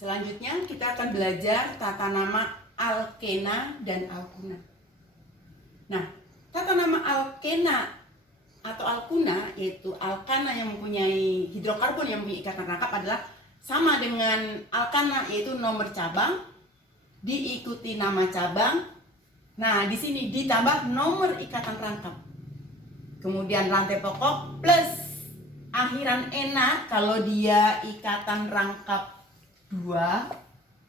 Selanjutnya kita akan belajar tata nama alkena dan alkuna. Nah, tata nama alkena atau alkuna, yaitu alkana yang mempunyai hidrokarbon yang mempunyai ikatan rangkap, adalah sama dengan alkana, yaitu nomor cabang diikuti nama cabang. Nah, di sini ditambah nomor ikatan rangkap. Kemudian rantai pokok plus akhiran ena kalau dia ikatan rangkap 2,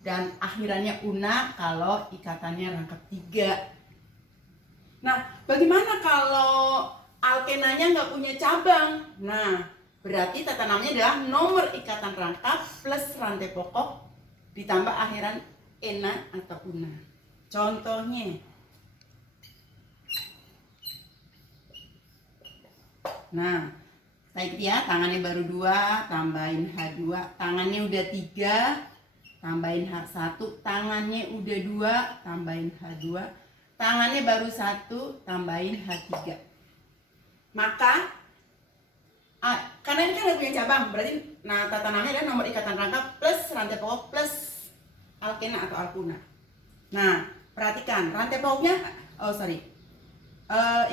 dan akhirannya una kalau ikatannya rangkap 3. Nah, bagaimana kalau alkenanya nggak punya cabang? Nah, berarti tata namanya adalah nomor ikatan rangkap plus rantai pokok ditambah akhiran ena atau una. Contohnya, nah, baik ya, tangannya baru 2, tambahin H2, tangannya udah 3, tambahin H1, tangannya udah 2, tambahin H2, tangannya baru 1, tambahin H3. Maka karena ini kan ada punya cabang, berarti nah tata namanya adalah nomor ikatan rangkap plus rantai pokok plus alkena atau alkuna. Nah, perhatikan rantai pokoknya,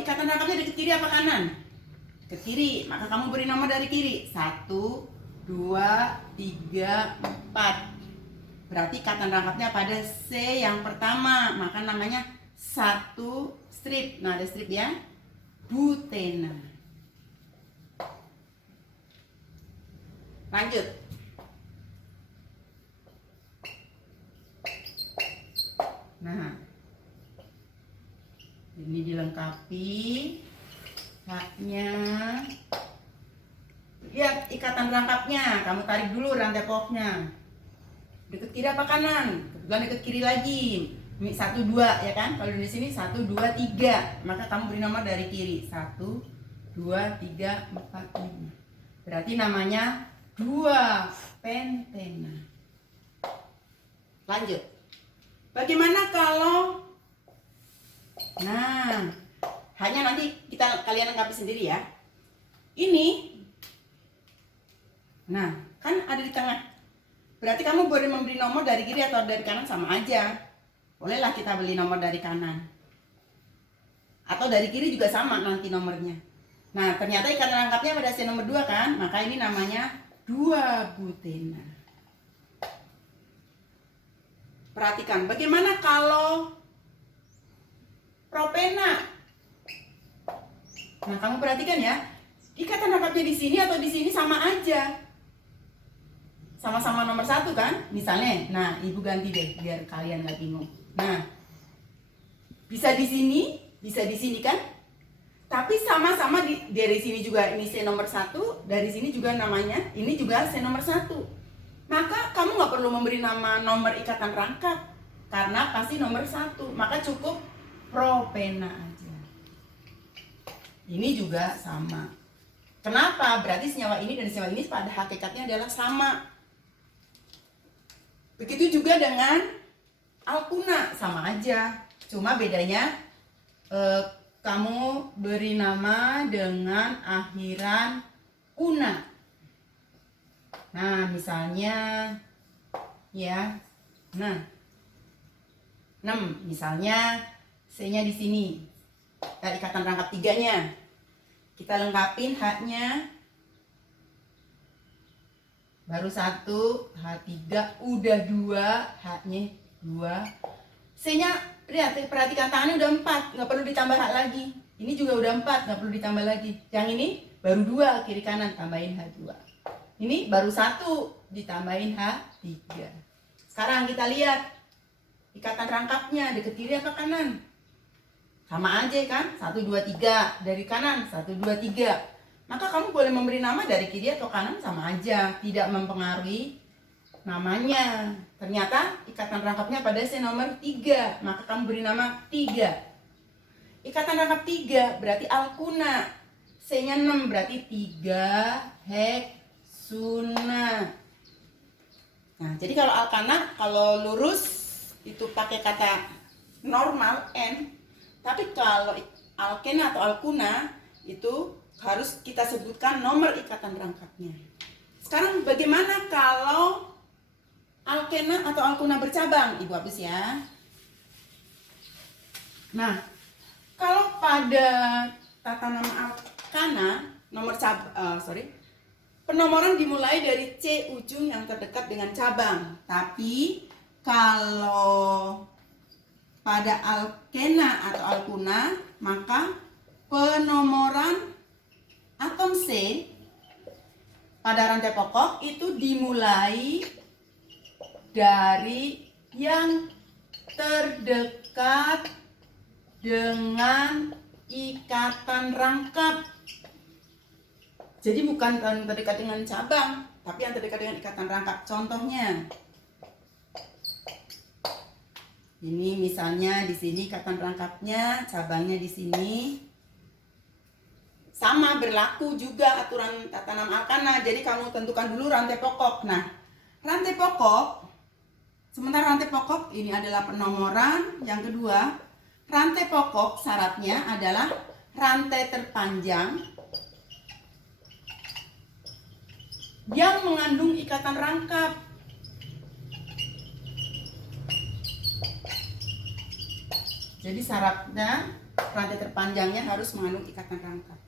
ikatan rangkapnya dari kiri apa kanan? Ke kiri, maka kamu beri nomor dari kiri. 1, 2, 3, 4. Berarti ikatan rangkapnya pada C yang pertama, maka namanya 1 strip. Nah, ada strip ya, butena. Lanjut. Nah, ini dilengkapi haknya. Lihat ikatan rangkapnya, kamu tarik dulu rantai pokoknya. Deket kiri apa kanan? Kebetulan deket kiri lagi. Ini 1, 2 ya kan? Kalau di sini 1, 2, 3, maka kamu beri nomor dari kiri. 1, 2, 3, 4, 5. Berarti namanya 2 pentena. Lanjut. Bagaimana kalau, nah, hanya nanti kalian lengkapi sendiri ya. Ini, nah, kan ada di tengah. Berarti kamu boleh memberi nomor dari kiri atau dari kanan sama aja. Bolehlah kita beli nomor dari kanan. Atau dari kiri juga sama nanti nomornya. Nah, ternyata ikatan rangkapnya pada C nomor 2 kan? Maka ini namanya 2 butena. Perhatikan, bagaimana kalau propena? Nah, kamu perhatikan ya, ikatan rangkapnya di sini atau di sini sama aja. Sama-sama nomor 1 kan? Misalnya, nah ibu ganti deh biar kalian gak bingung. Nah, bisa di sini, bisa di sini kan? Tapi sama-sama dari sini juga ini C nomor 1, dari sini juga namanya, ini juga C nomor 1. Maka kamu nggak perlu memberi nama nomor ikatan rangkap karena pasti nomor 1. Maka cukup propena aja. Ini juga sama. Kenapa? Berarti senyawa ini dan senyawa ini pada hakikatnya adalah sama. Begitu juga dengan alkuna, sama aja. Cuma bedanya kamu beri nama dengan akhiran una. Nah, misalnya ya. Nah, 6 misalnya C-nya di sini. Dan ikatan rangkap 3-nya. Kita lengkapin H-nya. Baru 1, H3 udah 2, H-nya 2. C-nya lihat, perhatikan tangannya udah 4, nggak perlu ditambah H lagi. Ini juga udah 4, nggak perlu ditambah lagi. Yang ini baru 2, kiri kanan tambahin H2. Ini baru 1, ditambahin H3. Sekarang kita lihat ikatan rangkapnya deket kiri apa kanan? Sama aja kan? 1, 2, 3 dari kanan, 1, 2, 3. Maka kamu boleh memberi nama dari kiri atau kanan sama aja, tidak mempengaruhi namanya. Ternyata ikatan rangkapnya pada C nomor 3, maka kamu beri nama 3. Ikatan rangkap 3 berarti alkuna. C-nya 6 berarti 3 heksuna. Nah, jadi kalau alkana, kalau lurus itu pakai kata normal N. Tapi kalau alkena atau alkuna itu harus kita sebutkan nomor ikatan rangkapnya. Sekarang bagaimana kalau alkena atau alkuna bercabang, Ibu hapus ya. Nah, kalau pada tata nama alkana penomoran dimulai dari C ujung yang terdekat dengan cabang. Tapi kalau pada alkena atau alkuna, maka penomoran atom C pada rantai pokok itu dimulai dari yang terdekat dengan ikatan rangkap. Jadi bukan yang terdekat dengan cabang, tapi yang terdekat dengan ikatan rangkap. Contohnya, ini misalnya di sini ikatan rangkapnya, cabangnya di sini. Sama berlaku juga aturan tata nama alkana. Jadi kamu tentukan dulu rantai pokok. Nah, rantai pokok, sementara rantai pokok ini adalah penomoran. Yang kedua, rantai pokok syaratnya adalah rantai terpanjang yang mengandung ikatan rangkap. Jadi syaratnya rantai terpanjangnya harus mengandung ikatan rangkap.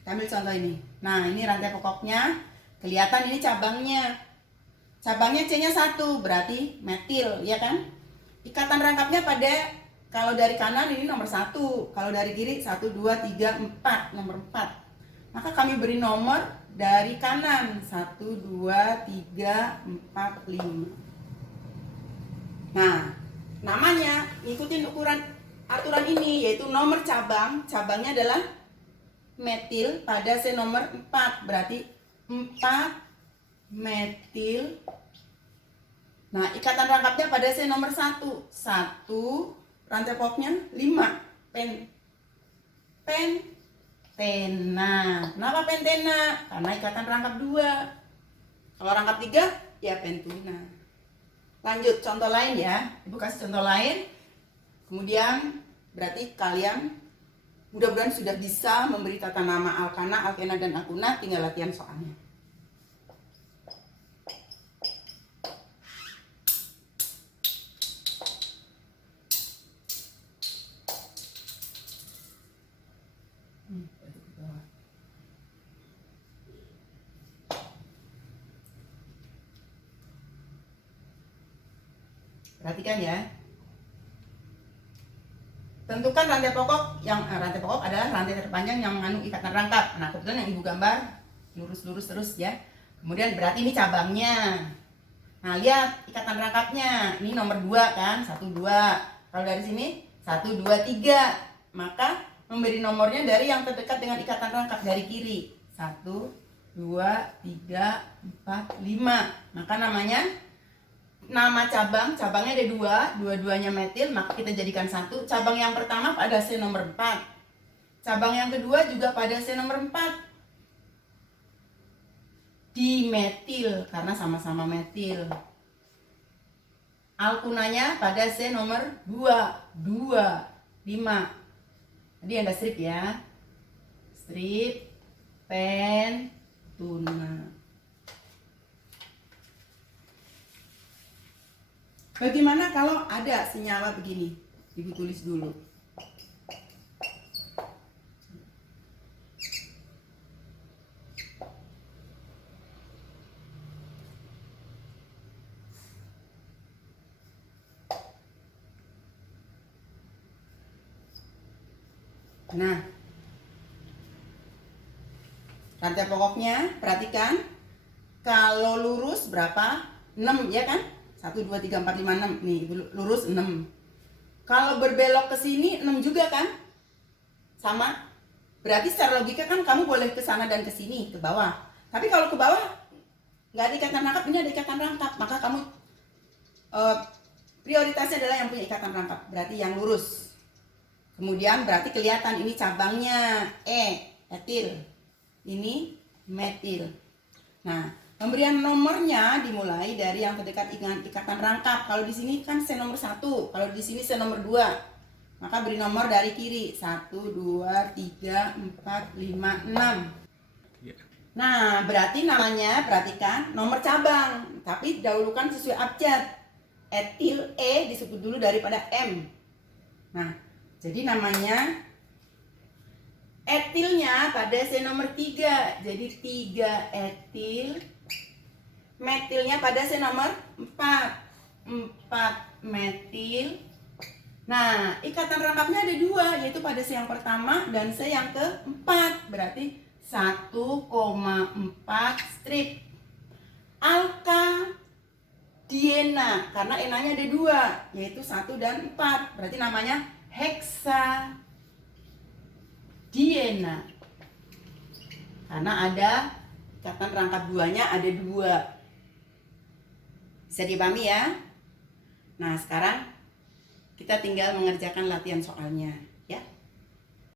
Kita ambil contoh ini. Nah, ini rantai pokoknya. Kelihatan ini cabangnya. Cabangnya C-nya 1, berarti metil, ya kan? Ikatan rangkapnya pada, kalau dari kanan ini nomor 1, kalau dari kiri 1, 2, 3, 4, nomor 4. Maka kami beri nomor dari kanan 1, 2, 3, 4, 5. Nah, namanya ikutin aturan ini, yaitu nomor cabangnya adalah metil pada C nomor 4, berarti 4 metil. Nah, ikatan rangkapnya pada C nomor 1, rantai pokoknya 5, pentena. Kenapa pentena? Karena ikatan rangkap 2. Kalau rangkap 3, ya pentuna. Lanjut contoh lain ya. Ibu kasih contoh lain. Kemudian berarti kalian mudah-mudahan sudah bisa memberi tata nama alkana, alkena, dan alkuna. Tinggal latihan soalnya. Perhatikan ya. Tentukan rantai pokok adalah rantai terpanjang yang mengandung ikatan rangkap. Nah, kebetulan yang Ibu gambar lurus-lurus terus ya. Kemudian berarti ini cabangnya. Nah, lihat ikatan rangkapnya. Ini nomor 2 kan? 1, 2. Kalau dari sini 1, 2, 3. Maka memberi nomornya dari yang terdekat dengan ikatan rangkap dari kiri. 1, 2, 3, 4, 5. Maka namanya nama cabangnya ada 2, dua-duanya metil, maka kita jadikan 1. Cabang yang pertama pada C nomor 4. Cabang yang kedua juga pada C nomor 4. Dimetil karena sama-sama metil. Alkunanya pada C nomor 2, 5. Tadi ada strip ya. Strip pentuna. Bagaimana kalau ada senyawa begini? Ibu tulis dulu. Nah, rantai pokoknya perhatikan. Kalau lurus berapa? 6 ya kan? 1, 2, 3, 4, 5, 6. Nih, lurus 6. Kalau berbelok ke sini 6 juga kan? Sama. Berarti secara logika kan kamu boleh ke sana dan ke sini, ke bawah. Tapi kalau ke bawah nggak ada ikatan rangkap, ini ada ikatan rangkap. Maka kamu prioritasnya adalah yang punya ikatan rangkap. Berarti yang lurus. Kemudian berarti kelihatan ini cabangnya etil. Ini metil. Nah, pemberian nomornya dimulai dari yang terdekat dengan ikatan rangkap. Kalau di sini kan C nomor 1, kalau di sini C nomor 2. Maka beri nomor dari kiri. 1, 2, 3, 4, 5, 6. Nah, berarti namanya, perhatikan, nomor cabang, tapi dahulukan sesuai abjad. Etil E disebut dulu daripada M. Nah, jadi namanya etilnya pada C nomor 3. Jadi 3 etil. Metilnya pada C nomor 4. 4 metil. Nah, ikatan rangkapnya ada 2, yaitu pada C yang pertama dan C yang keempat. Berarti 1,4 strip. Alka diena, karena enanya ada 2, yaitu 1 dan 4. Berarti namanya heksa diena, karena ada ikatan rangkap 2-nya ada 2. Bisa dipahami ya? Nah, sekarang kita tinggal mengerjakan latihan soalnya.